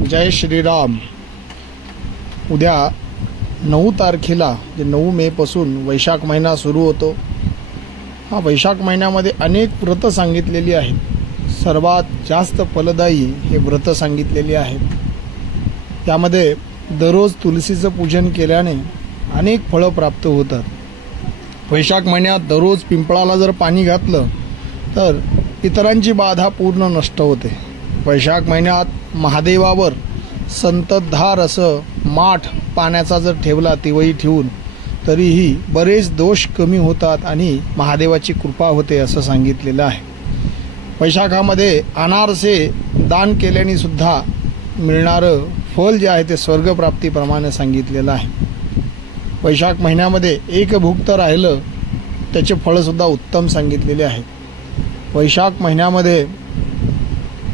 जय श्रीराम। उद्या 9 तारखेला जे 9 मे पासून वैशाख महिना सुरू होतो। हा वैशाख महिन्यामध्ये अनेक व्रत सांगितलेली आहेत। सर्वात जास्त फलदायी हे व्रत सांगितलेली आहेत। यामध्ये दररोज तुलसीचं पूजन केल्याने अनेक फळं प्राप्त होतात। वैशाख महिन्यात दररोज पिंपळाला जर पाणी घातलं तर पितरांची बाधा पूर्ण नष्ट होते। वैशाख महिन्यात महादेवावर संततधार असं माठ पाण्याचा जर ठेवला तिवई ठेवून तरीही बरेच दोष कमी होतात आणि महादेवाची कृपा होते असं सांगितलेलं आहे। वैशाखामध्ये अनारसे दान केल्याने सुद्धा मिळणारं फल जे आहे ते स्वर्गप्राप्तीप्रमाणे सांगितलेलं आहे। वैशाख महिन्यामध्ये एक भुक्त राहिलं त्याचे फळसुद्धा उत्तम सांगितलेले आहे। वैशाख महिन्यामध्ये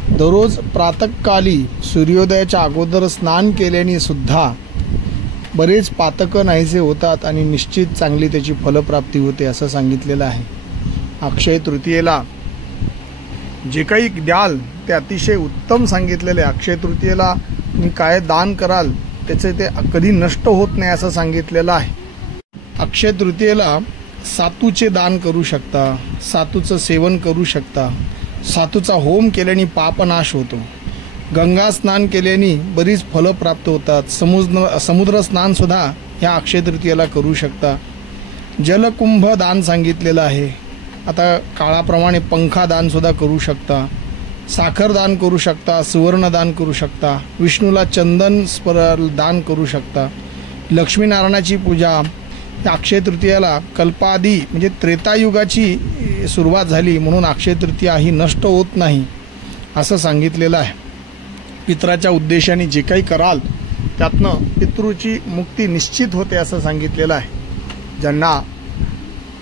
दररोज प्रातःकाली सूर्योदयाच्या अगोदर स्नान केल्याने सुद्धा बरेच पातकं नाहीसे होतात आणि निश्चित चांगली त्याची फलप्राप्ती होते असं सांगितलेलं आहे। अक्षय तृतीयेला जे काही द्याल ते अतिशय उत्तम सांगितलेले। अक्षय तृतीयेला तुम्ही काय दान कराल त्याचे ते कधी नष्ट होत नाही असं सांगितलेलं आहे। अक्षय तृतीयेला सातूचे दान करू शकता, सातूचं सेवन करू शकता, सातूचा होम केल्याने पापनाश होतो, गंगा स्नान केल्याने बरीच फलं प्राप्त होतात, समुद्र स्नान सुद्धा ह्या अक्षय तृतीयेला करू शकता। जलकुंभ दान सांगितलेलं आहे। आता काळाप्रमाणे पंखा दान सुद्धा करू शकता, साखर दान करू शकता, सुवर्ण दान करू शकता, विष्णूला चंदन दान करू शकता। लक्ष्मीनारायणाची पूजा अक्षय तृतीयेला कल्पादी म्हणजे त्रेतायुगाची सुरुवात झाली म्हणून अक्षय तृतीया ही नष्ट होत नाही असं सांगितलेलं आहे। पितराच्या उद्देशाने जे काही कराल त्यातनं पितृची मुक्ती निश्चित होते असं सांगितलेलं आहे। ज्यांना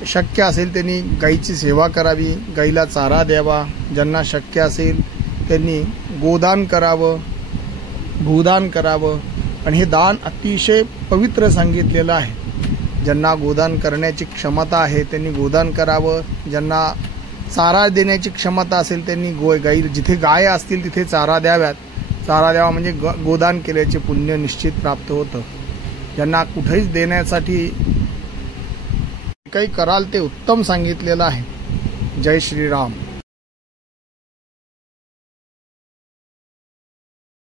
शक्य असेल त्यांनी गाईची सेवा करावी, गाईला चारा द्यावा, ज्यांना शक्य असेल त्यांनी गोदान करावं, भूदान करावं आणि हे दान अतिशय पवित्र सांगितलेलं आहे। ज्यांना गोदान करण्याची क्षमता आहे त्यांनी गोदान करावं, ज्यांना चारा देण्याची क्षमता असेल त्यांनी गाई जिथे गाय असतील तिथे चारा द्यावा म्हणजे गोदान केल्याचे पुण्य निश्चित प्राप्त होतं। ज्यांना कुठेच देण्यासाठी काही कराल ते उत्तम सांगितलेलं आहे। जय श्रीराम।